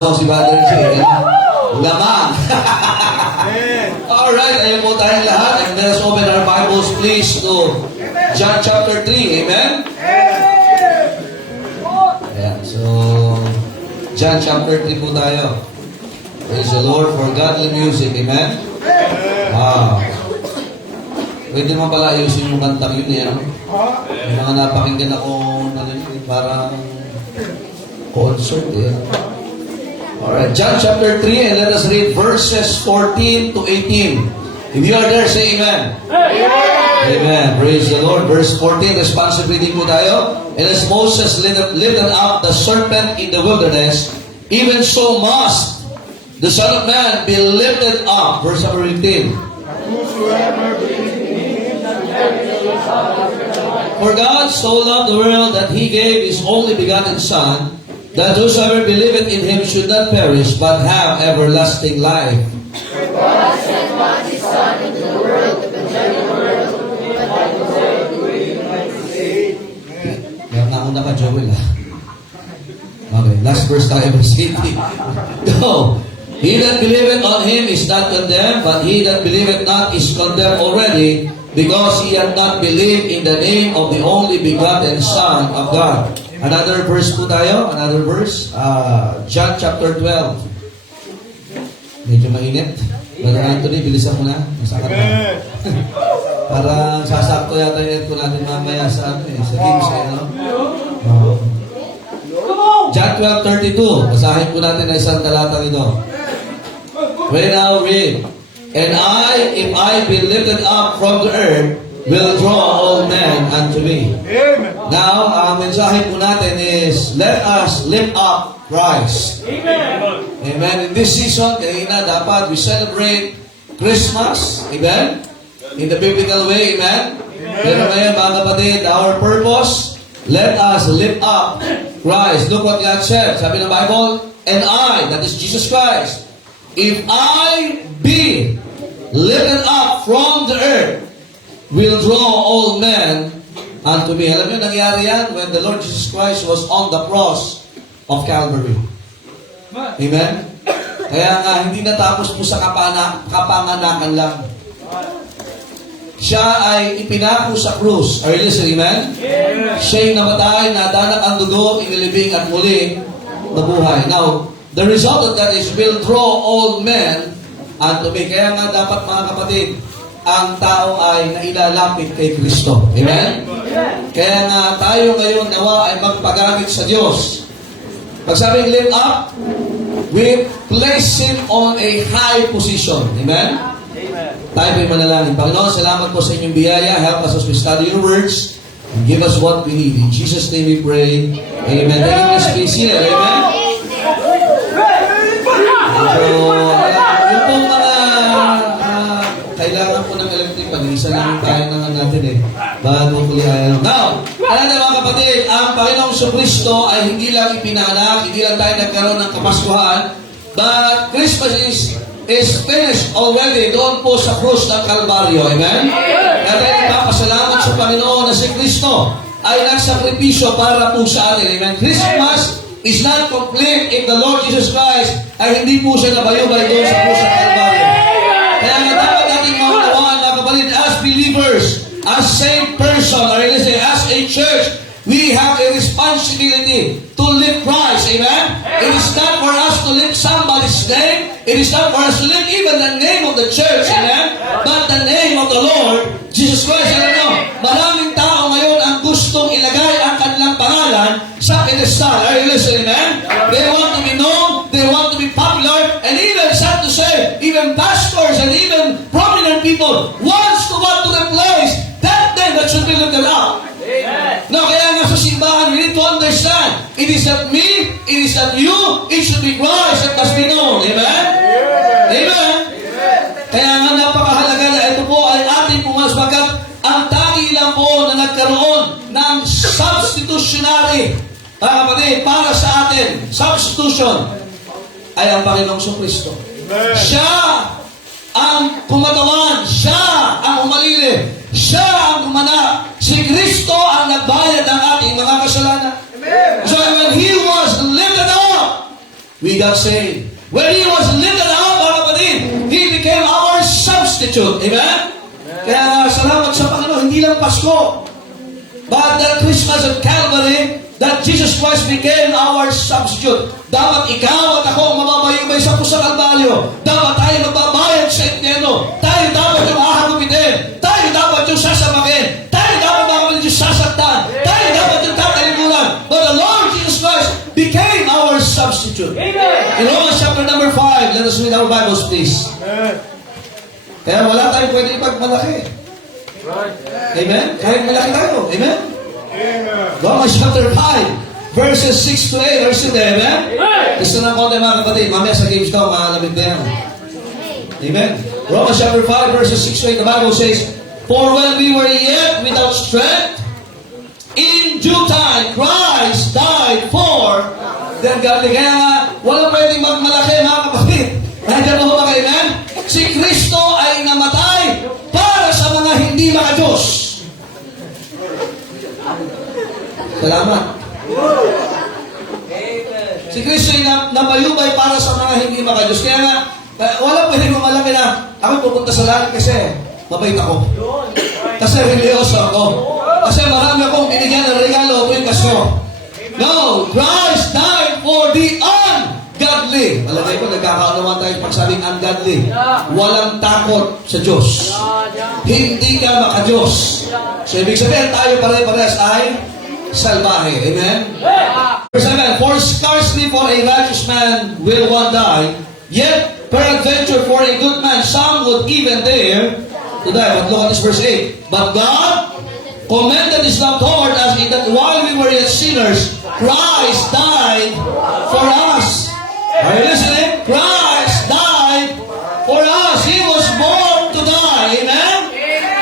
Si Brother Jay. Lamang. Alright, ayun po tayong lahat. And let us open our Bibles please to John chapter 3. Amen? Ayan, so John chapter 3 po tayo. Praise the Lord for godly music. Amen? Wow. Pwede naman pala ayusin yung kantang yun eh. May mga napakinggan akong parang concert eh. Alright, John chapter 3, and let us read verses 14 to 18. If you are there, say amen. Amen. Amen. Praise the Lord. Verse 14, responsibility po tayo. And as Moses lifted up the serpent in the wilderness, even so must the Son of Man be lifted up. Verse 18. For God so loved the world that He gave His only begotten Son, that whosoever believeth in Him should not perish, but have everlasting life. For God sent not His Son into the world to condemn the world, but that the world through Him might be saved. Yan, nauna ka, Joel, ha? Okay, last verse tayo, verse 18. Go! He that believeth on Him is not condemned, but he that believeth not is condemned already, because he hath not believed in the name of the only begotten Son of God. Another verse po tayo. Another verse. John chapter 12. Medyo mainit. Brother Anthony, bilisan mo na. Nasa ka na. Para sasakto yata yung ko natin mamaya sa sa games. John 12:32. Basahin po natin na isang talatang ito. We now read. And if I be lifted up from the earth, will draw all men unto me. Amen. Now, ang mensahe po natin is, let us lift up Christ. Amen. Amen. In this season, kanina dapat we celebrate Christmas. Amen. In the biblical way. Amen. Pero ngayon, mga kapatid, our purpose, let us lift up Christ. Look what God said. Sabi ng Bible, and I, that is Jesus Christ, if I be lifted up from the earth, will draw all men unto me. Alam niyo, nangyari yan when the Lord Jesus Christ was on the cross of Calvary. Amen? Kaya nga, hindi natapos po sa kapanganakan lang. Siya ay ipinako sa krus. Are you listening, amen? Siya yung namatay, nadanak ang dugo, inilibing at muli nabuhay. Now, the result of that is will draw all men unto me. Kaya nga dapat, mga kapatid, ang tao ay nailalapit kay Kristo. Amen? Kaya nga tayo ngayon nawa ay magpagamit sa Diyos. Pag sabing lift up, we place Him on a high position. Amen? Tayo po'y manalangin. Panginoon, salamat po sa inyong biyaya. Help us as we study your words and give us what we need. In Jesus' name we pray. Amen. Thank you, Miss Casey. Amen? So, yung pong mga kailangan po ng electric pan. Isa lang yung kaya naman natin eh. Bago kulihan. Now, alam na mga kapatid, ang Panginoong Kristo ay hindi lang ipinanak, hindi lang tayo nagkaroon ng Kapaskuhan, but Christmas is finished already doon po sa krus ng Kalbaryo. Amen? Kaya tayo nagpapasalamat sa Panginoon na si Kristo ay nagsakripisyo para po sa atin. Amen? Christmas is not complete if the Lord Jesus Christ ay hindi po siya nabayubay doon sa krus ng Kalbaryo. Kaya nga dapat natin maunawaan, mga kapatid, as believers, as saved person, or as a church, we have a responsibility to live Christ. Amen? It is not for us to live somebody's name. It is not for us to live even the name of the church. Amen? But the name of the Lord, Jesus Christ. Alam nyo, maraming tao ngayon ang gustong ilagay ang kanilang pangalan sa pedestal. Are you listening, man? They want to be known, they want to be popular, and even, sad to say, even pastors and even prominent people wants to replace that name that should be lifted up. No, kaya nga sa simbahan, we need to understand, it is not me, it is not you, it should be Christ that must be known. Amen? Amen? Kaya nga napakahalaga na ito po ay ating pumas pagkat ang tangi lang po na nagkaroon ng substitutionary para sa atin, substitution, ay ang Panginoong Kristo. Siya ang kumatawan, siya ang umalili, siya ang gumanap. Si Kristo ang nagbayad ng ating mga kasalanan. So when He was lifted up, we got saved. When He was lifted up, mga kapatid, He became our substitute. Amen? Kaya nga, salamat sa Panginoon, hindi lang Pasko, but that Christmas at Calvary, that Jesus Christ became our substitute. Dapat ikaw at ako ang mamamayumay sa pusang Kalbaryo. Dapat tayo magbabayad sa impyerno. Tayo dapat yung hahagupitin. Tayo dapat yung sasamakin. Tayo dapat mga kapatid yung sasaktan. Tayo dapat yung tatalikulan. But the Lord Jesus Christ became our substitute. In Romans chapter number 5, let us read our Bibles, please. Kaya wala tayong pwede ipagmalaki. Amen? Kahit malaki tayo. Amen? Romans chapter 5, verses 6 to 8. Are you still there? Amen? Gusto na konti mga kapatid. Mamaya sa games daw, malamig na yan. Amen? Romans chapter 5, verses 6 to 8. The Bible says, for when we were yet without strength, in due time, Christ died for the ungodly. Kaya nga, walang pwedeng magmalaki mga kapatid. Nandiyan mo ba kayo, amen? Si Kristo ay namatay para sa mga hindi makadiyos. Salamat. Si Kristo ay namayubay para sa mga hindi makadiyos. Kaya nga, wala pwedeng malaki na ako pupunta sa langit kasi mabait ako. Kasi religyoso ako. Kasi marami akong binigyan ng regalo tuwing Pasko. No, Christ died for the ungodly. Malagay ko, nagkakaunawan tayo pagsabing ungodly. Walang takot sa Diyos. Hindi ka makadiyos. So, ibig sabihin, tayo pare-parehas ay salbahe. Amen? Verse 7, for scarcely for a righteous man will one die, yet peradventure for a good man some would even dare to die. But look at this verse 8. But God commended His love toward us in that while we were yet sinners, Christ died for us. Are you listening? Christ died for us. He was born to die. Amen?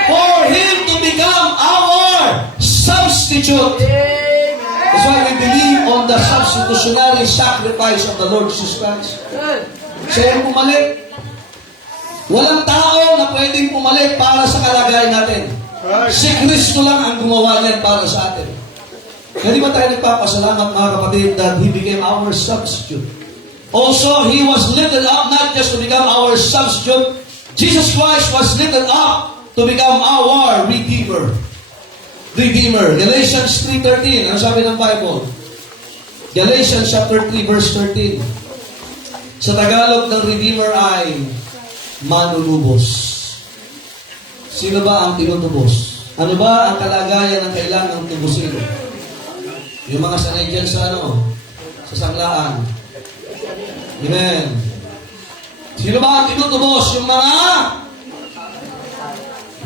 For Him to become our substitute. That's why we believe on the substitutionary sacrifice of the Lord Jesus Christ. Siya yung pumalit. Walang tao na pwedeng pumalit para sa kalagayan natin. Si Kristo lang ang gumawa niyan para sa atin. Hindi ba tayo nagpapasalamat mga kapatid that He became our substitute? Also, He was lifted up not just to become our substitute. Jesus Christ was lifted up to become our Redeemer. Redeemer. Galatians 3:13. Ano sabi ng Bible? Galatians chapter 3 verse 13. Sa Tagalog ng Redeemer ay manunubos. Sino ba ang tinutubos? Ano ba ang kalagayan ng kailangang tubusin? Yung mga sanay dyan sa sa sanglaan. Amen. Sino ba ang tinutubos? Yung mga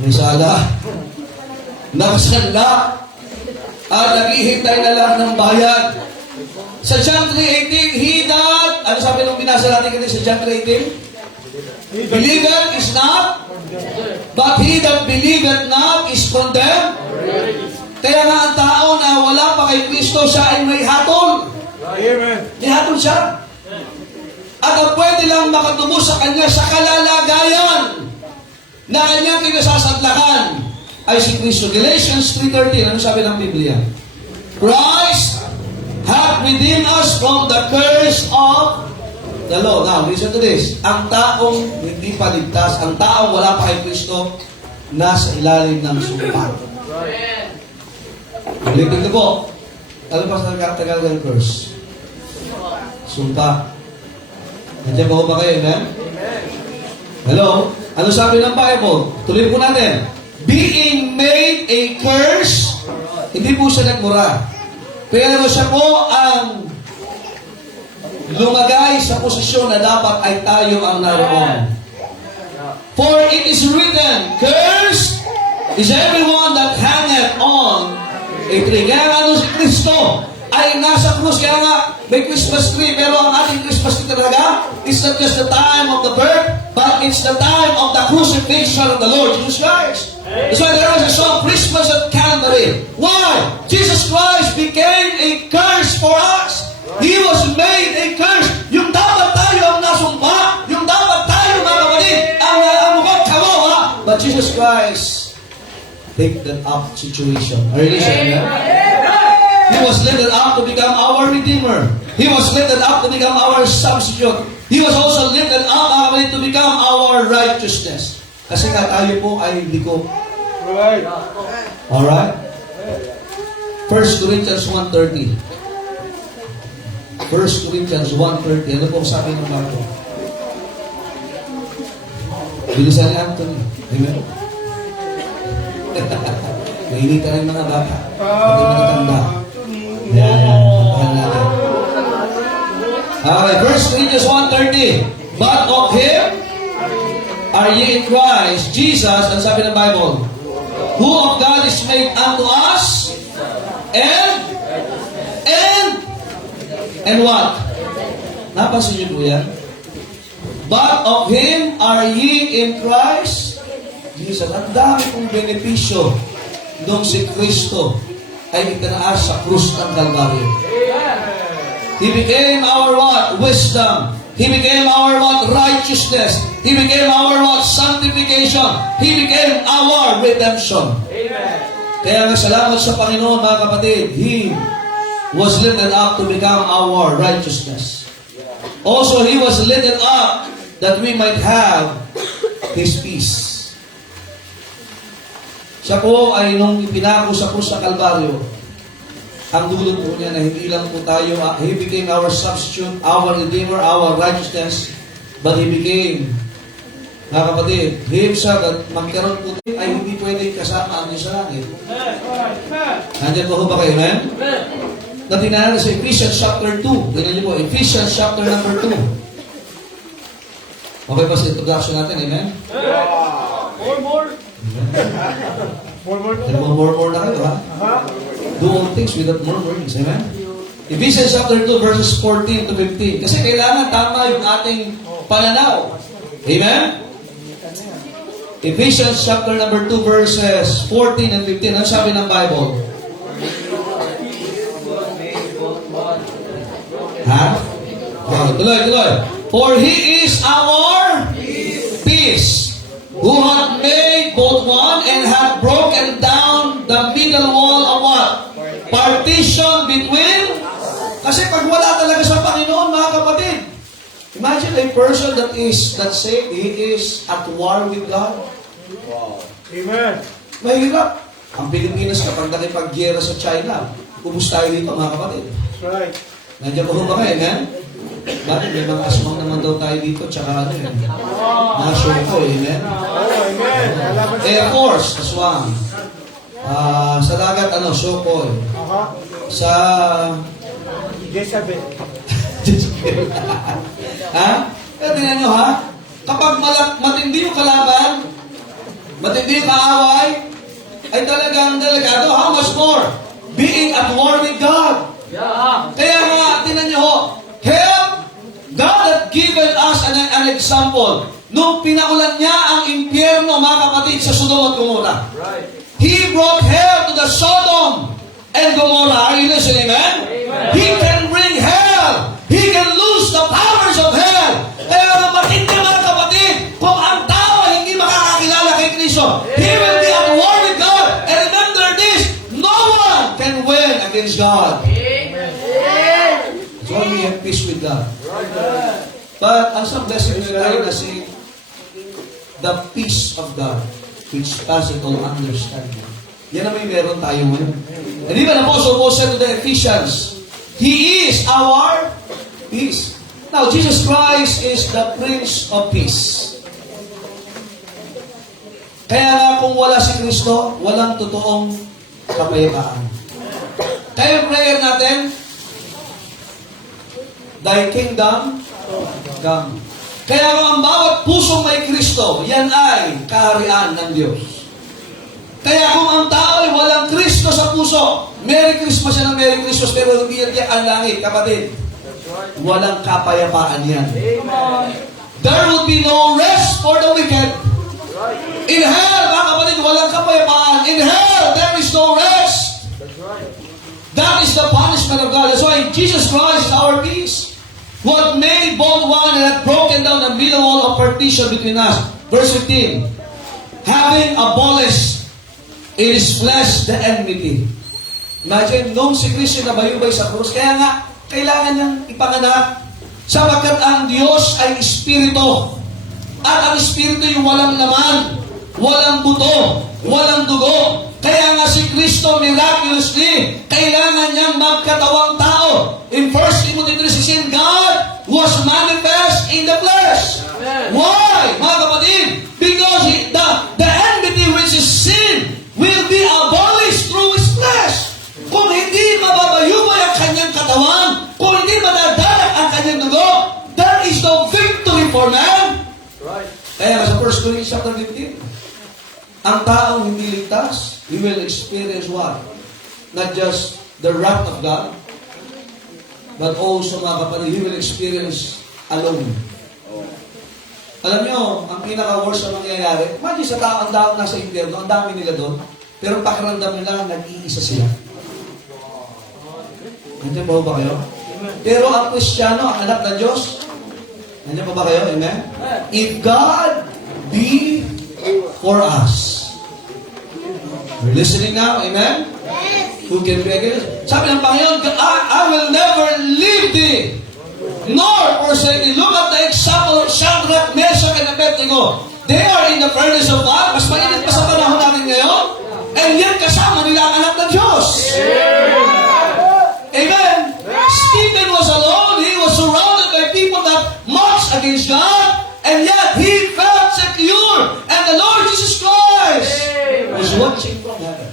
may sala, nakasanla, at naghihintay na lang ng bayad. Sa John 3:18, He that, ano sabi nung binasa natin kanina sa John 3:18? Believer is not, but he that believeth not is condemned. Kaya nga ang tao na wala pa kay Kristo, siya ay may hatol. May hatol siya. At ang pwede lang makatubos sa kanya sa kalalagayan na kanyang kinasasadlakan ay si Kristo. Galatians 3:13, ano sabi ng Biblia? Christ hath redeemed us from the curse of the law. Now, listen to this. Ang taong hindi pa ligtas, ang taong wala pa kay Kristo, nasa ilalim ng sumpa. Ulitin ko po. Ano pa sa Tagalog ng curse? Sumpa. Nandiyan ba ba kayo, amen? Hello? Ano sabi ng Bible? Tuloy po natin. Being made a curse, hindi po siya nagmura. Pero siya po ang lumagay sa posisyon na dapat ay tayo ang naroon. For it is written, cursed is everyone that hangeth on a tree. Kaya nga si Kristo ay nasa krus. Kaya nga may Christmas tree. Pero ang ating Christmas tree talaga is not just the time of the birth, but it's the time of the crucifixion of the Lord Jesus Christ. That's why there is a song, Christmas at Calvary. Why? Jesus Christ became a curse for us. He was made a curse. Yung dapat tayo ang nasumpa, yung dapat tayo mga kapatid, ang mukhang kawawa. But Jesus Christ take that up situation. Are you listening? He was was lifted up to become our Redeemer. He was lifted up to become our substitute. He was also lifted up to become our righteousness. Kasi nga tayo po ay liko. Right. Alright? 1 Corinthians 1:30. 1 Corinthians 1:30. Ano po sabi ng bago? Bilisan ni Anthony. Amen? Mahinita rin mga bata. Pati mga tanda. Yan, yan. Puntahan natin. Okay, 1 Corinthians 1:30. But of Him are ye in Christ Jesus, ang sabi ng Bible, who of God is made unto us, and what? Napansin niyo po yan? But of Him are ye in Christ Jesus. Ang dami kong benepisyo nung si Kristo ay itinaas sa krus ng Kalbaryo. He became our what? Wisdom. He became our what? Righteousness. He became our what? Sanctification. He became our redemption. Amen. Kaya nga salamat sa Panginoon, mga kapatid. He was lifted up to become our righteousness. Also, He was lifted up that we might have His peace. Siya po ay nung ipinako sa krus sa Kalbaryo, ang dulot po niya na hindi lang po tayo, He became our substitute, our Redeemer, our righteousness, but He became, mga kapatid, He Himself, at magkaroon po tayo ay hindi pwede kasama ang Diyos sa langit. Nandiyan po ba kayo, amen? Natin sa Ephesians chapter 2. Ganyan niyo po, Ephesians chapter number 2. Okay pa sa introduction natin, amen? More. More na kayo, ha? Do all things without murmurings, amen? Ephesians chapter 2, verses 14 to 15. Kasi kailangan tama yung ating pananaw. Amen? Ephesians chapter number 2, verses 14 and 15. Ano sabi ng Bible? Ha? Oh, tuloy. For He is our peace, who hath made both one and hath broken down the middle wall of what? Partition between. Kasi pag wala talaga sa Panginoon, mga kapatid, imagine a person that saved, he is at war with God. Amen. Mahirap. Ang Pilipinas kapag nakipag-gera sa China, ubus tayo dito, mga kapatid. That's right. Nandiyan po ba kayo, amen? Bakit may mga asmang naman daw tayo dito, tsaka ano yun? Mga syoko, amen? Oh, amen. Air Force, aswang. Sa dagat, syoko. Sa... Jezebel. Ha? Pero tingnan nyo, ha? Kapag matindi yung kalaban, matindi yung kaaway, ay talagang delikado. How much more? Being at war with God. Kaya nga, tingnan nyo ho, help! God had given us an example. Nung pinakulan niya ang impyerno, mga kapatid, sa Sodom at Gomorrah. Right. He brought hell to the Sodom and Gomorrah. Are you listening, man? Amen. He can bring hell. He can lose the powers of hell. Kaya matindi, mga kapatid, kung ang tao ay hindi makakakilala kay Kristo, he will be at war with God. And remember this, no one can win against God. So we have peace with God. But ang sa blessing nyo tayo kasi the peace of God which passes all understanding. Yan ang may meron tayo ngayon. And even Apostle Paul said to the Ephesians, He is our peace. Now, Jesus Christ is the Prince of Peace. Kaya nga kung wala si Kristo, walang totoong kapayapaan. Kaya yung prayer natin, Thy kingdom come. Kaya kung ang bawat pusong may Kristo, yan ay kaharian ng Diyos. Kaya kung ang tao ay walang Kristo sa puso, Merry Christmas yan ang Merry Christmas, pero hindi yan ang langit, kapatid. Walang kapayapaan yan. There will be no rest for the wicked. In hell, mga kapatid, walang kapayapaan. In hell, there is no rest. That is the punishment of God. That's why Jesus Christ is our peace. Who had made both one and had broken down the middle wall of partition between us. Verse 15. Having abolished in His flesh the enmity. Imagine, nung si Kristo nabayubay sa krus, kaya nga, kailangan niyang ipanganak sapagkat ang Diyos ay Espiritu. At ang Espiritu yung walang laman, walang buto, walang dugo. Kaya nga si Kristo miraculously, kailangan niyang magkatawang tao. In 1 Timothy 3:16, God was manifest in the flesh. Why, mga kapatid? Because the enmity which is sin will be abolished through His flesh. Kung hindi mababayubay ang kanyang katawan, kung hindi madadalag ang kanyang dugo, there is no victory for man. Kaya sa 1 Corinthians chapter 15, ang taong hindi ligtas, he will experience what? Not just the wrath of God, but also, mga kapatid, he will experience alone. Alam nyo, ang pinaka-worst na mangyayari, imagine sa tao, ang tao nasa impyerno, ang dami nila doon, pero pakiramdam nila, nag-iisa sila. Nandiyan pa ba kayo? Pero ang Kristiyano, ang anak ng Diyos, nandiyan pa ba kayo? Amen? If God be for us. We're listening now, amen? Who can be against? Sabi ng Panginoon, I will never leave thee, nor forsake thee. Look at the example of Shadrach, Meshach, and Abednego. They are in the furnace of fire. Mas mainit pa sa panahon natin ngayon. And yet kasama nila ang anak ng Diyos. Amen? Stephen was alone. He was surrounded by people that marched against God. And yet, he felt secure. And the Lord Jesus Christ was watching from heaven.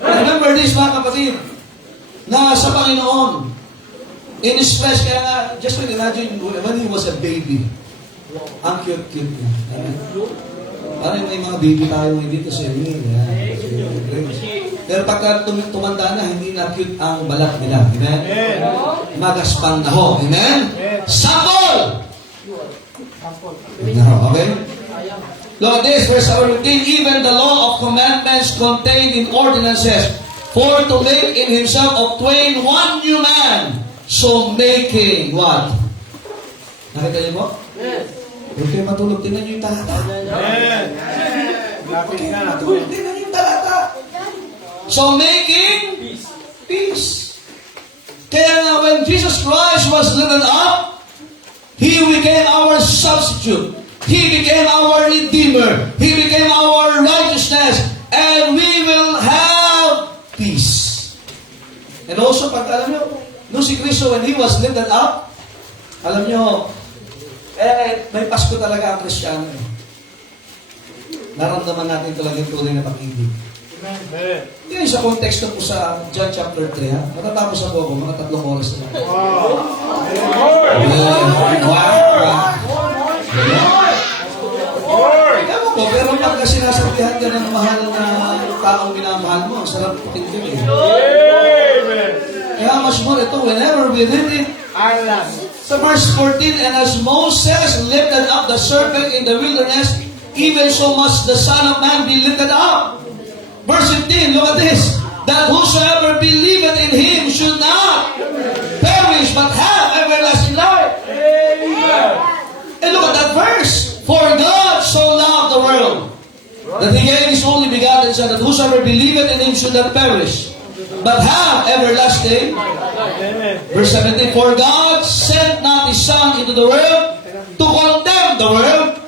Remember this, mga kapatid, na sa Panginoon, in His flesh, kaya nga, just imagine when he was a baby. Ang cute-cute niya. Parang may mga baby tayo dito sa inyo. Pero pagka tumanda na, hindi na cute ang balat nila. Amen? Magaspang na ho. Amen? Sample! Okay? Look at this, verse 17. Even the law of commandments contained in ordinances, for to make in himself of twain one new man, so making what? Nakita niyo po? Yes. Huwag kayo matulog. Tingnan niyo yung talata. Amen. Huwag kayo matulog. Tingnan niyo yung talata. So making peace. Kaya nga when Jesus Christ was lifted up, He became our substitute. He became our Redeemer. He became our righteousness. And we will have peace. And also, pag alam nyo, nung si Kristo, when He was lifted up, alam nyo, may Pasko talaga ang Kristiyano. Naramdaman natin talaga yung tunay na pag-ibig. Amen. Yan sa konteksto po sa John chapter 3, ha? Matatapos na po ako, mga 3 oras na. Ewan ko, pero pagka sinasabihan ka ng mahal na taong minamahal mo, sarap tingin eh. Amen. Kaya mas more ito, whenever we read it, sa verse 14, and as Moses lifted up the serpent in the wilderness, even so must the Son of Man be lifted up. Verse 15, look at this. That whosoever believeth in Him should not perish, but have everlasting life. Amen. And look at that verse. For God so loved the world, that He gave His only begotten Son, that whosoever believeth in Him should not perish, but have everlasting. Amen. Verse 17, for God sent not His Son into the world to condemn the world,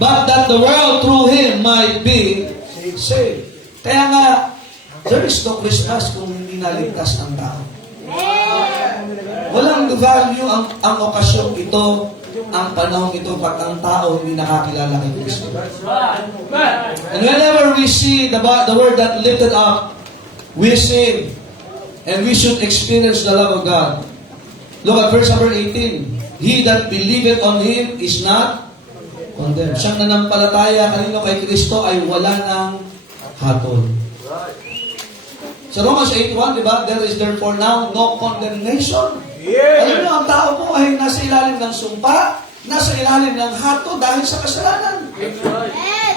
but that the world through Him might be saved. Kaya nga, there is no Christmas kung hindi naligtas ang tao. Walang value ang okasyon ito, ang panahon ito, pag ang tao hindi nakakilala kay Kristo. And whenever we see the word that lifted up, we sing, and we should experience the love of God. Look at verse number 18. He that believeth on Him is not condemned. Siyang nanampalataya kanino kay Kristo ay wala ng hatol. Sa Romans 8:1, di ba? There is therefore now no condemnation. Alam niyo, ang tao po ay nasa ilalim ng sumpa, nasa ilalim ng hato dahil sa kasalanan.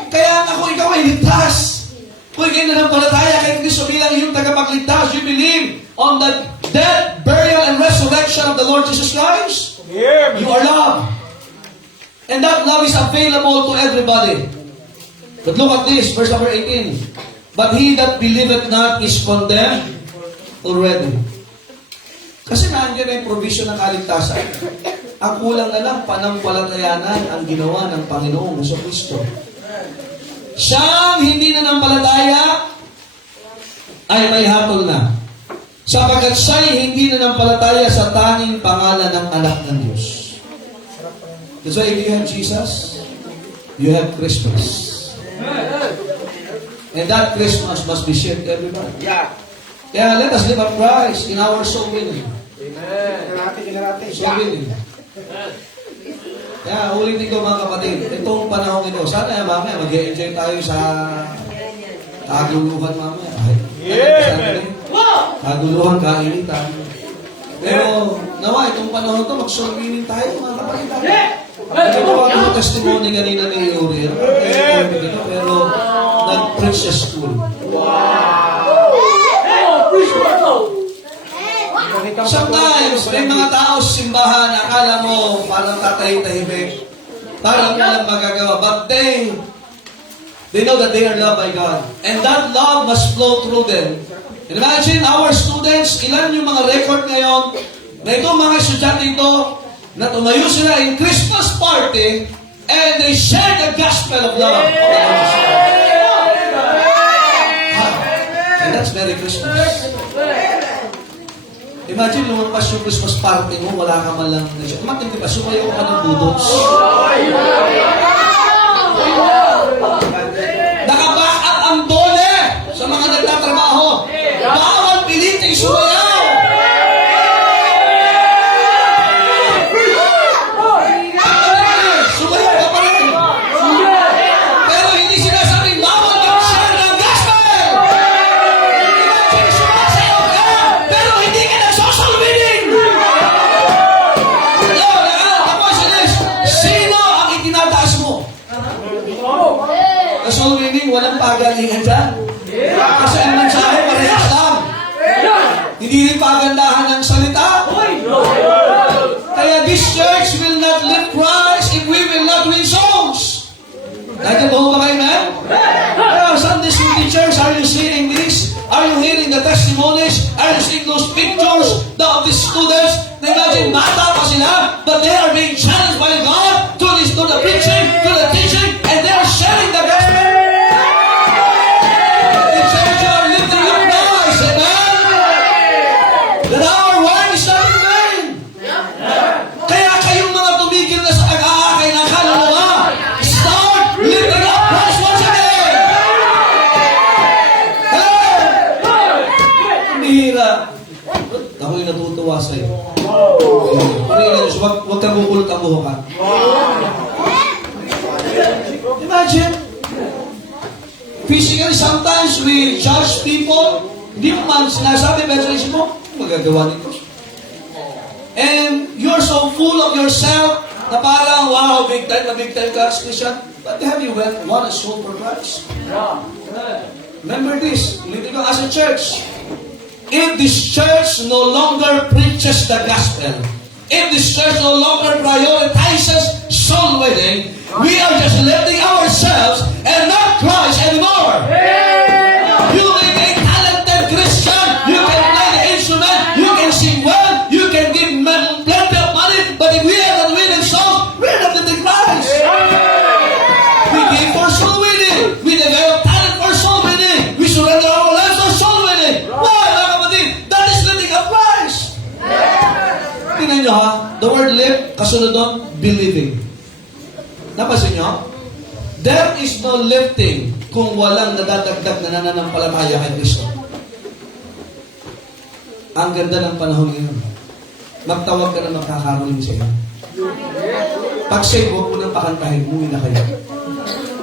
Kaya nga kung ikaw ay ligtas, kung ikaw nanampalataya kay Kristo bilang iyong tagapagligtas, you believe on the death, burial, and resurrection of the Lord Jesus Christ, you are loved. And that love is available to everybody. But look at this, verse number 18. But he that believeth not is condemned, already. Kasi nandiyan na yung provision ng kaligtasan. Ang kulang na lang, panampalatayanan ang ginawa ng Panginoong Jesucristo. Siyang hindi nanampalataya ay may hatol na. Sapagkat siya'y hindi nanampalataya sa tanging pangalan ng anak ng Diyos. That's why if you have Jesus, you have Christmas. And that Christmas must be shared to everybody. Kaya let us live up Christ in our soul winning. Soul winning. Kaya ulitin ko mga kapatid, itong panahon ito, sana mamaya mag-enjoy tayo sa kaguluhan mamaya. Kaguluhan, kainitan. Pero nawa, itong panahon ito, mag-soul winning tayo mga kapatid. Ito ang testimony kanina ni Uriel. Pero nag-preach sa school. Sometimes, may mga tao sa simbahan, akala mo parang tatahimik, parang walang magagawa. But they know that they are loved by God. And that love must flow through them. And imagine our students, ilan yung mga record ngayon, na itong mga estudyante ito, na tumayo sila in Christmas party, and they share the gospel of love. And that's Merry Christmas. Imagine, lumampas yung Christmas party mo, wala ka man lang. Matindi pa, sumayo ka ng budoks. Nakaback up ang dole sa mga nagtatrabaho. Bawal piliting sumayaw. Sumayaw ka pa rin. Pero hindi sinasabing bawal mag-share ng gospel. Imagine, sumasayaw ka, pero hindi ka nag-social meeting. Tapos, sino ang itinataas mo? Social meeting, walang pagalingan dyan. Kasi ang mensahe, parehas lang. Hindi rin pagandahan ng salita. Kaya this church will not live Christ if we will not win souls. Nagkabaho ba kayo, ma'am? Sunday school teachers, are you seeing this? Are you hearing the testimonies? Are you seeing those pictures of the students? Imagine, bata pa sila, but they are being challenged by God to the preaching, to the teaching, and they are sharing the gospel. It says you are lifting up Christ, amen? That our word is not in vain. Kaya kayong mga tumigil na sa pag-aakay ng kaluluwa, start lifting up Christ once again. Bihira. Ako'y natutuwa sa'yo. Huwag kang kukulot ang buhok ka. Imagine, physically, sometimes we judge people. Hindi mo man sinasabi, pero sa isip mo, magagawa nito. And you're so full of yourself na parang, wow, big time ka as Christian. But have you won a soul for Christ? Remember this, living as a church. If this church no longer preaches the gospel, if this church no longer prioritizes soul winning, we are just letting ourselves and not Christ anymore. You may be a talented Christian, you can play the instrument, you can sing well, you can give plenty of money, but if we are not winning souls, we are not letting Christ. We give for soul winning, we develop talent for soul winning, we surrender our lives for soul winning. Why, mga kapatid? That is letting up Christ. Tingnan nyo ha, the word live, kasunod doon, believing. Napasin nyo? There is no lifting kung walang nadadagdag na nananampalataya kay Kristo. Ang ganda ng panahon ngayon. Magtawag ka na makakaroon sa iyo. Pag save, huwag mo nang pakantahin, umuwi na kayo.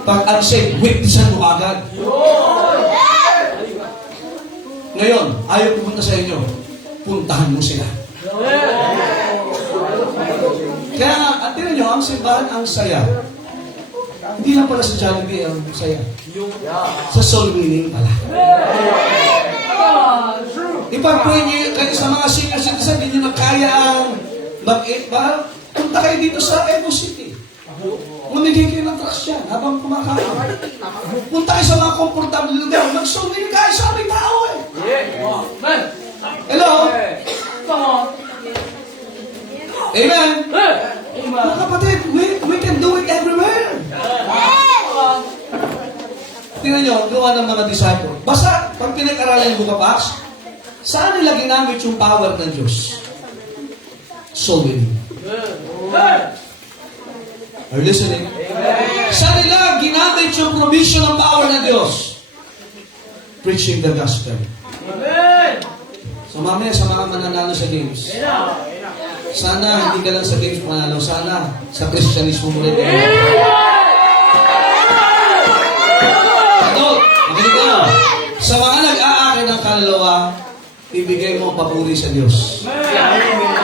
Pag unsaved, witnessan mo agad. Ngayon, ayaw pumunta sa inyo, puntahan mo sila. Kaya nga, at tinan nyo, ang simbahan, ang saya. Hindi lang pala sa Jollibee ang saya. Sa soul winning pala. Ipag-pray nyo kayo sa mga senior citizen, hindi nyo na kaya ang punta kayo dito sa Evo City. Mamigay kayo ng trust yan habang kumakain. Punta kayo sa mga komportable lugar. Mag-soul winning kayo sa aming tao eh. Hello? Amen? Mga kapatid, we can do it everywhere. Tingnan nyo, gawa ng mga disciple. Basta, pag pinag-aralan yung Book of Acts, saan nila ginamit yung power ng Diyos? Soul winning. Are you listening? Saan nila ginamit yung provision ng power ng Diyos? Preaching the gospel. So mamaya sa mga mananalo sa games, sana hindi ka lang sa games manalo, sana sa Christianismo mo rin. Makinig ka. Sa mga nag-aakit ng kaluluwa, ibigay mo ang papuri sa Diyos.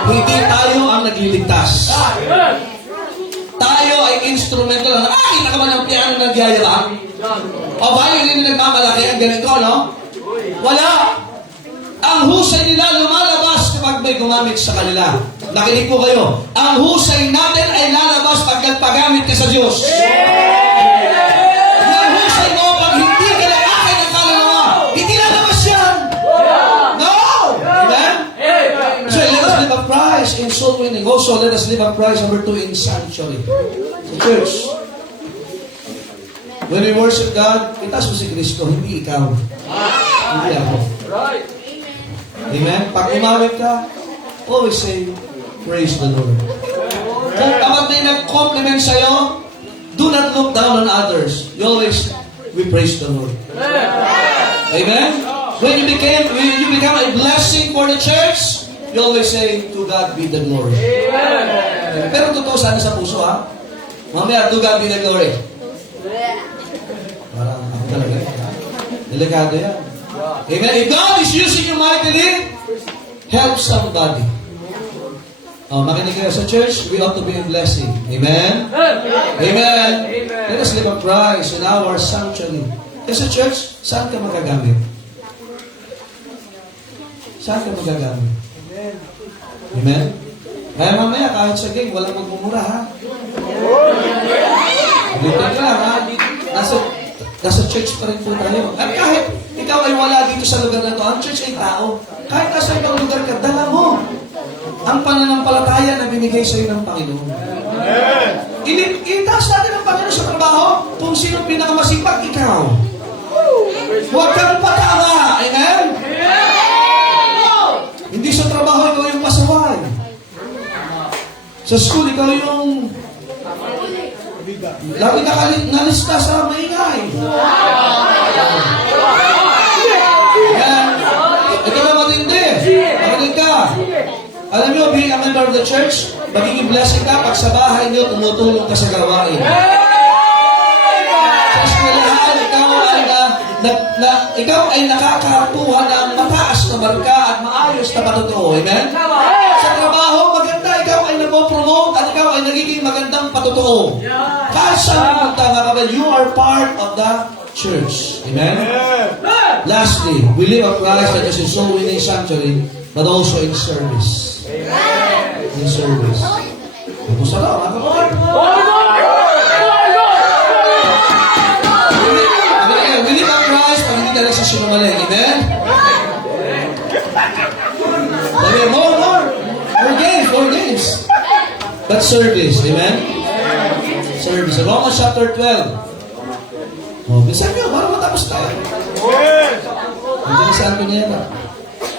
Hindi tayo ang nagliligtas. Tayo ay instrumento lang. Nakakita ka ba ng piano na nagyayabang? O violin na nagmamalaki? Ang ganito, no? Wala. Ang husay nila lumalabas kapag may gumamit sa kanila. Nakinig po kayo. Ang husay natin ay lalabas pag nagpagamit ka sa Diyos. Yung husay mo, pag hindi ka nag-akit ng kaluluwa, hindi lalabas yan. No! Amen? So let us live a prize in soul winning. Also, let us live a prize number 2 in sanctuary. Sa church. When we worship God, itaas mo si Kristo, hindi ikaw. Hindi ako. Amen? Pag umawit ka, always say, praise the Lord. Kung kapag may nag-compliment sa'yo, do not look down on others. You always, we praise the Lord. Amen? When you become a blessing for the church, you always say, to God be the glory. Pero totoo sana sa puso, ha? Mamaya, to God be the glory. Parang ako talaga. Delikado yan. Amen? If God is using you mightily, help somebody. Makinig kayo sa church, we ought to be a blessing. Amen? Amen? Let us live a prize in our sanctuary. Kasi church, saan ka magagamit? Saan ka magagamit? Amen? Kaya mamaya, kahit sa game, walang magmumura, ha? Dito ka lang, ha? Nasa church pa rin po tayo. At kahit ikaw ay wala dito sa lugar na to, ang church ay tao. Kahit nasa ibang lugar ka, dala mo ang pananampalataya na binigay sa iyo ng Panginoon. Itaas natin ang Panginoon sa trabaho kung sino pinakamasipag, ikaw. Huwag kang patama. Amen? Hindi sa trabaho, ikaw yung pasaway. Sa school, ikaw yung lagi nalista sa maingay. Yan. Ito na matindi. Makinig ka. Alam niyo, being a member of the church, magiging blessing ka pag sa bahay niyo tumutulong ka sa gawain. Sa eskwelahan, ikaw ay nakakakuha ng mataas na marka at maayos na patotoo. Amen? Sa trabaho, maganda, ikaw ay napopromote at ikaw ay nagiging magandang patotoo. Kahit saan pumunta nga kapag, you are part of the church. Amen? Lastly, we live a Christ that is in soul winning sanctuary, but also in service. In service. Kumusta na, mga kapatid? We live a Christ pag hindi ka nagsasinungaling. Amen? Sabi, more games. But service. Amen? Service. Romans chapter 12. Bisan nyo, para matapos tayo. Hindi saan ko niya.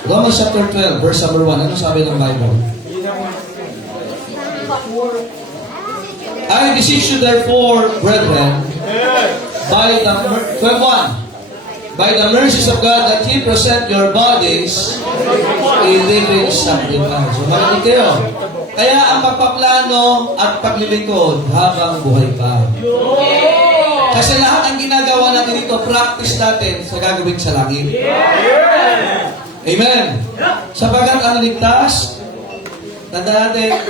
Romans chapter 12, verse number 1. Ano sabi ng Bible? I beseech you therefore, brethren, by the 12:1, by the mercies of God, that ye present your bodies a living sacrifice. So, makinig kayo. Kaya ang pagpaplano at paglilingkod habang buhay pa. Kasi lahat ang ginagawa natin dito, practice natin sa gagawin sa langit. Amen. Sapagat ang ligtas, tanda natin,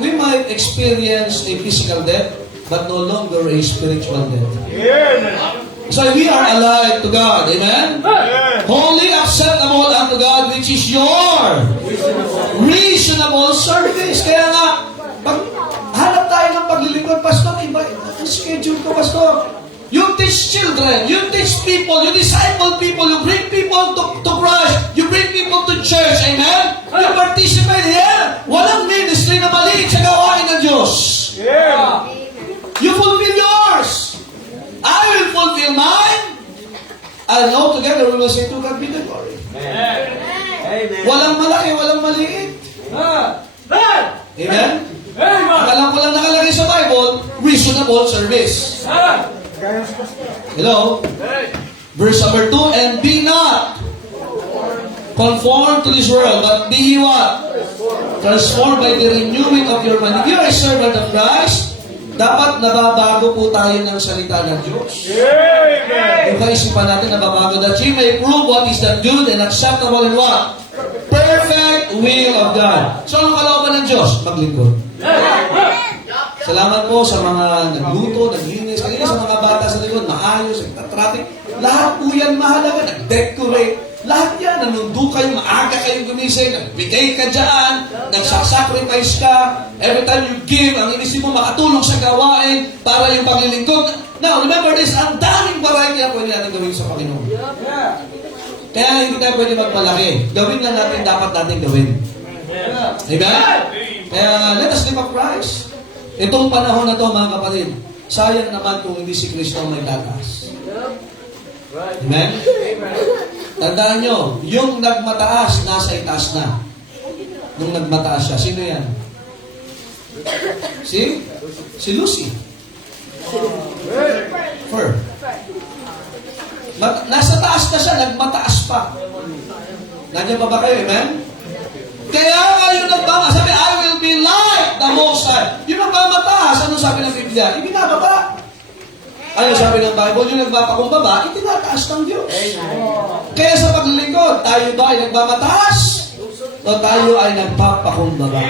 we might experience a physical death, but no longer a spiritual death. So we are alive to God. Amen? Holy, acceptable unto God, which is your reasonable service. Kaya nga, pag hanap tayo ng paglilingkod, Pastor, iba ang schedule ko, Pastor. You teach children, you teach people, you disciple people, you bring people to Christ, you bring people to church, amen? You participate here. Walang ministry na maliit sa gawain ng Diyos. Yeah. You fulfill yours. I will fulfill mine. And all together we will say to God be the glory. Amen. Walang malaki, walang maliit. Amen? Ang alam ko lang nakalagay sa Bible, reasonable service. Hello? Verse number 2, and be not conformed to this world, but be ye what? Transformed by the renewing of your mind. If you are a servant of Christ, dapat nababago po tayo ng salita ng Diyos. Amen. Yung kaisipan natin nababago, that ye may prove what is the good and acceptable and what? Perfect will of God. So, anong kalooban ng Diyos? Maglingkod. Salamat po sa mga nagluto, naglinis, kanina sa mga bata sa likod, maayos, nagtatraffic. Lahat po yan mahalaga, nag-decorate. Lahat yan, nanundo kayo, maaga kayo gumising, nagbigay ka dyan, nagsasacrifice ka. Every time you give, ang inisip mo makatulong sa gawain para yung paglilingkod. Now, remember this, ang daming variety na pwede natin gawin sa Panginoon. Kaya hindi tayo pwede magpalaki. Gawin lang natin dapat natin gawin. Amen? Kaya let us live up Christ. Itong panahon na to, mga kapatid, sayang naman kung hindi si Kristo ang may tataas. Amen? Tandaan nyo, yung nagmataas, nasa itaas na. Nung nagmataas siya, sino yan? Si Lucy. Fur. Nasa taas na siya, nagmataas pa. Nandiyan pa ba kayo, amen? Kaya kayo nagbama, sabi, I will be like the Most High. Yung nagmamataas, ano sabi ng Biblia? Ibinababa. Ano sabi ng Bible? Yung nagpapakumbaba, itinataas ng Diyos. Kaya sa paglilingkod, tayo ba ay nagmamataas? O tayo ay nagpapakumbaba?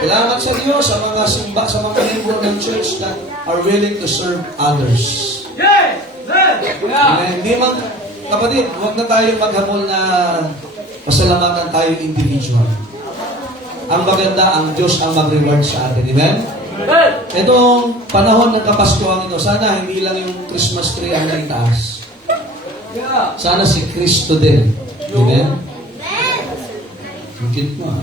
Salamat sa Diyos sa mga simba, sa mga membro ng church that are willing to serve others. Amen. Hindi man, kapatid, huwag na tayo maghamol na pasalamatan tayo individual. Ang maganda, ang Diyos ang mag-reward sa atin. Amen? Itong panahon ng Kapaskuhan ito, sana hindi lang yung Christmas tree ang naitaas. Sana si Kristo din. Amen? Ang cute mo, ha?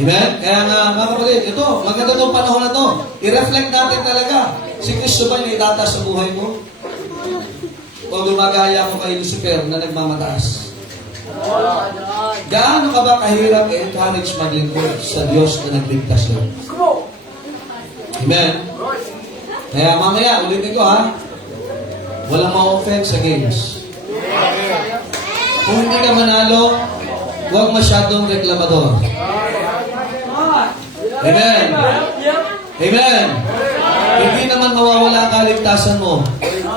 Amen? Kaya nga, mga kapatid, ito, maganda itong panahon na ito. I-reflect natin talaga. Si Kristo ba yung itataas sa buhay mo? O gumagaya mo kay Lucifer na nagmamataas? Gaano ka ba kahirap i-encourage maglingkod sa Diyos na nagligtas sa'yo? Amen? Kaya mamaya, ulitin ko ha, walang ma-offense sa games. Kung hindi ka manalo, huwag masyadong reklamador. Amen? Amen? Hindi naman mawawala ang kaligtasan mo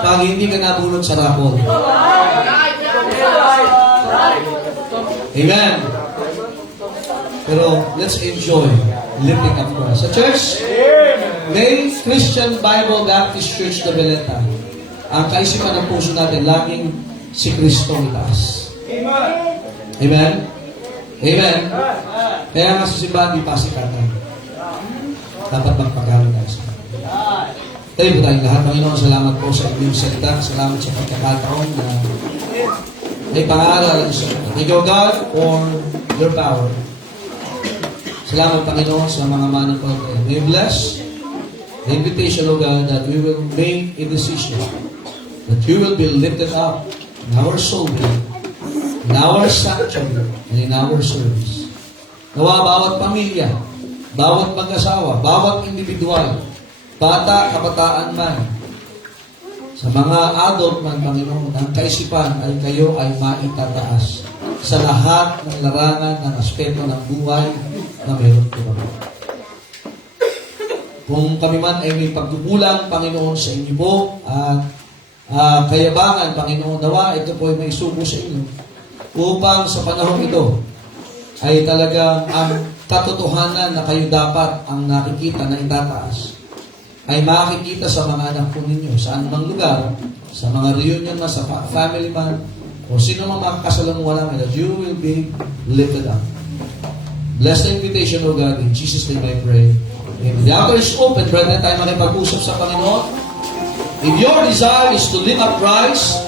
pag hindi ka nabunod sa rapol. Amen. Pero let's enjoy lifting up Christ. Sa church, may Christian Bible Baptist Church de Veleta. Ang kaisipan ng puso natin, laging si Kristo ang itaas. Amen? Amen? Kaya nga sa simbahan, di pasikatan. Dapat magpagalo tayo sa Kanya. Tayo po tayong lahat. Panginoon, salamat po sa inyong salita. Salamat sa pagkakataon na may pangaral sa Thank you, God, for your power. Salamat, Panginoon, sa mga mananampalataya. May bless the invitation, O God, that we will make a decision that you will be lifted up in our soul, in our sanctuary, and in our service. Nawa bawat pamilya, bawat mag-asawa, bawat individual, bata, kabataan man, sa mga adult man, Panginoon, ang kaisipan ay kayo ay maitataas sa lahat ng larangan ng aspeto ng buhay na meron ko. Kung kami man ay may pagkukulang, Panginoon, sa inyo po, at kayabangan, Panginoon, nawa, ito po ay may subo sa inyo, upang sa panahon ito, ay talagang ang katotohanan na kayo dapat ang nakikita na itataas, ay makikita sa mga anak po ninyo, sa anumang lugar, sa mga reunion na, sa family man, o sino mang makakasalamuha namin, that you will be lifted up. Bless the invitation, O God. In Jesus' name I pray. Amen. The altar is open, brethren. Tayo makipag-usap sa Panginoon. If your desire is to live up Christ,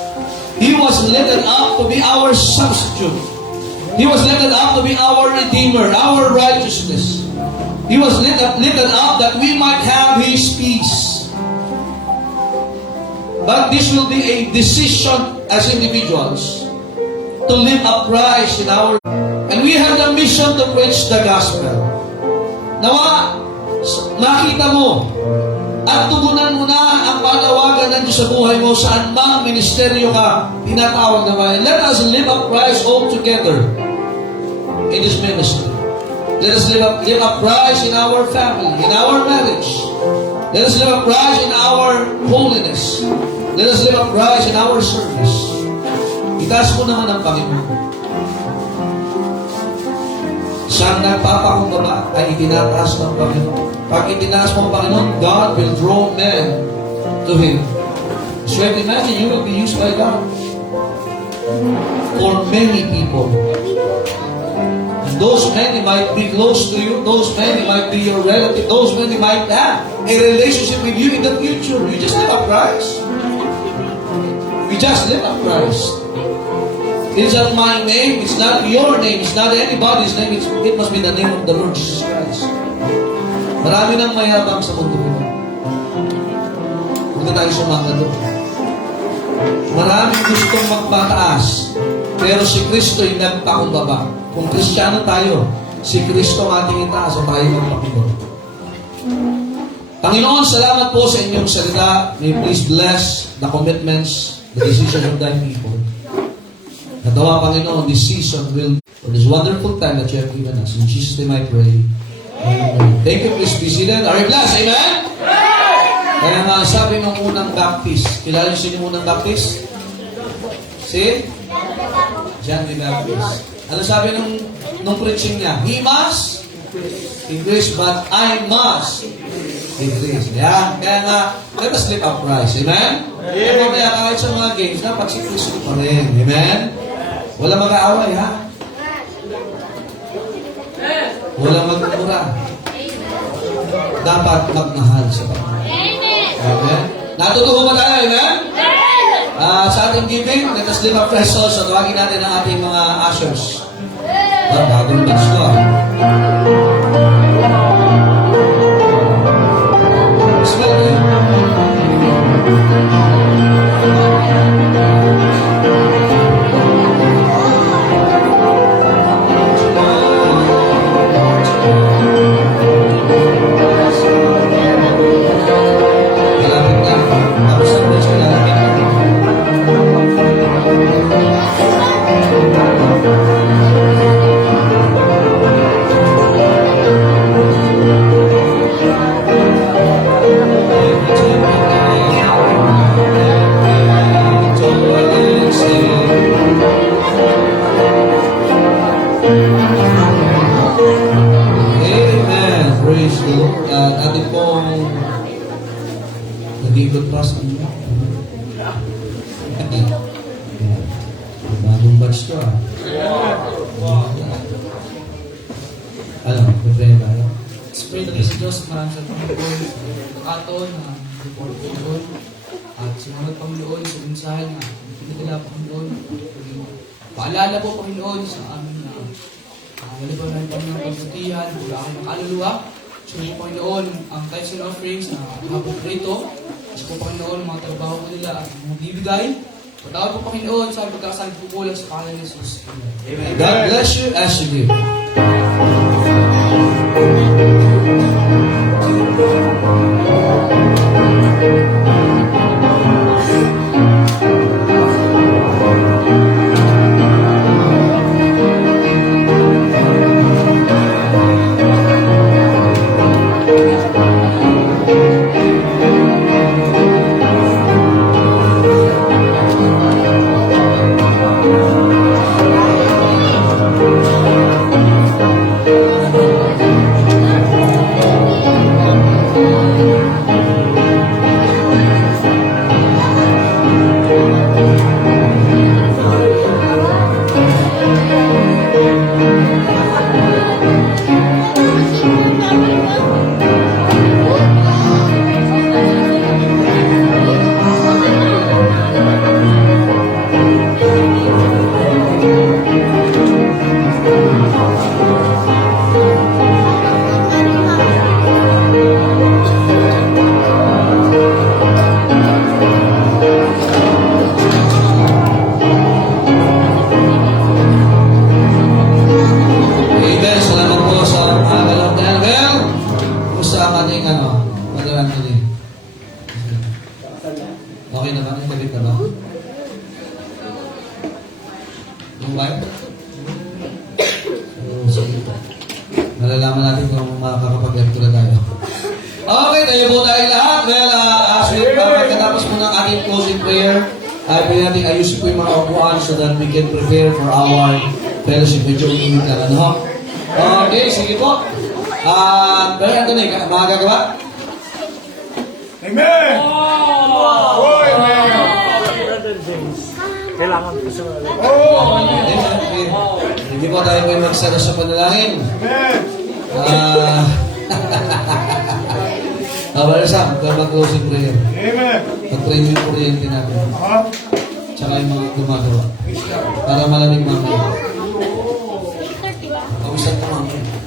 He was lifted up to be our substitute. He was lifted up to be our Redeemer, our righteousness. He was lifted up that we might have His peace. But this will be a decision as individuals to live upright in our... And we have the mission to preach the gospel. Nawa, makita mo at tugunan mo na ang panawagan ng Diyos sa buhay mo saan mang ministeryo ka, tinatawag naman. Let us live up Christ all together in this ministry. Let us live up Christ in our family, in our marriage. Let us live up Christ in our holiness. Let us live up Christ in our service. Itaas mo naman ang Panginoon. Siyang nagpapakumbaba ay itinataas ng Panginoon. Pag itinaas mo ang Panginoon, God will draw men to Him. So you have to imagine, you will be used by God for many people. And those many might be close to you, those many might be your relative, those many might have a relationship with you in the future. You just live up Christ. We just live up Christ. It's not my name, it's not your name, it's not anybody's name, it must be the name of the Lord Jesus Christ. Marami nang mayabang sa mundo ko. Huwag na tayo sumanga doon. Maraming gustong magpataas, pero si Kristo yung nagpakumbaba. Kung Kristiyano tayo, si Kristo ang ating itaas at tayo magpakibot. Panginoon, salamat po sa inyong salita. May please bless the commitments, the decisions of thy people. Natawa, Panginoon, this season will, for this wonderful time that you have given us. In Jesus' name I pray. Amen. Thank you, please be seated. Are you blessed? Amen? Kaya nga sabi ng unang Baptist, kilala niyo sino yung unang Baptist? Si? John the Baptist. Ano sabi nung preaching niya? He must increase, but I must increase. Yan. Kaya nga, let us live up Christ. Amen? Kaya mamaya kahit sa mga games, dapat si Kristo pa rin. Amen? Wala mag-aaway, ha? Wala magmura. Dapat magmahal sa Panginoon. Amen? Natutuho ba tayo? Amen? Sa ating giving, let us live up Christ also. Tawagin natin ang ating mga ushers. Bagong batch to, ha? Smell eh. Nag-ikot pa sa inyo. Bagong batch to, ha? Alam, prepare tayo. Pray natin sa Diyos, maraming sa Panginoon, pagkataon na report Panginoon, at sinunod Panginoon sa mensahe na pinadala Panginoon. Paalala po Panginoon sa amin na wala ba rin Panginoon pagbutihan, wala kayo ng kaluluwa. So Panginoon, ang tithes and offerings na hapon rito, kasi po Panginoon, mga trabaho po nila at mga bibigay. Patawad po Panginoon sa pagkakasalit po kulang sa pangalan ni Jesus. Amen. God bless you as you give. sa ating Father Anthony. Okay naman, yung galit na ba? Yung wife? So, sige po. Malalaman natin kung makakapag-get na tayo. Okay, tayo po tayo lahat. Well, as we pagkatapos po ng ating closing prayer, ay pwede natin ayusin po yung mga upuan so that we can prepare for our fellowship. Medyo umiinit lang, ano? Okay, sige po. Brother Anthony, makagagawa? Amen! Oh, amen! Kailangan ko sa Oh, Okay. Hindi po tayo may magsara sa panalangin. amen! Brother Sam, mag-closing prayer. Amen! Mag-pray yung kuryente natin. Tsaka yung mga gumagawa. Para malamig mamaya. Kamusta ka mamaya?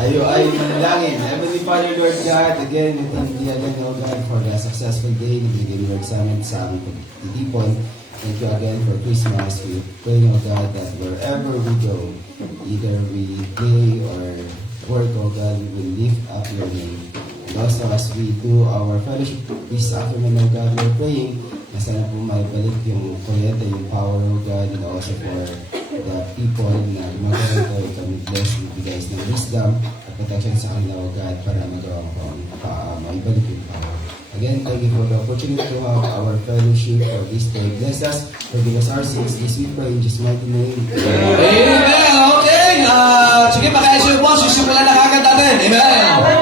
Tayo ay manalangin. Heavenly Father, Lord God, again, we thank you again, O God, for the successful day na bigay Lord sa amin sa aming pagtitipon. Thank you again for Christmas. We pray, O God, that wherever we go, either we play or work, O God, we will lift up your name. And also, as we do our fellowship this afternoon, O God, we're praying na sana po may balik yung kuryente, yung power, O God, and also for the people na gumagawa ito, kami bless, bigay ng wisdom at protection sa kanila, O God, para magawa ko maibalik yung power. Again, thank you for the opportunity to have our fellowship for this day. Bless us, forgive us our sins. This we pray in Jesus' mighty name. Amen! Okay! Sige, makaisip po, sisimulan na kagad natin. Amen!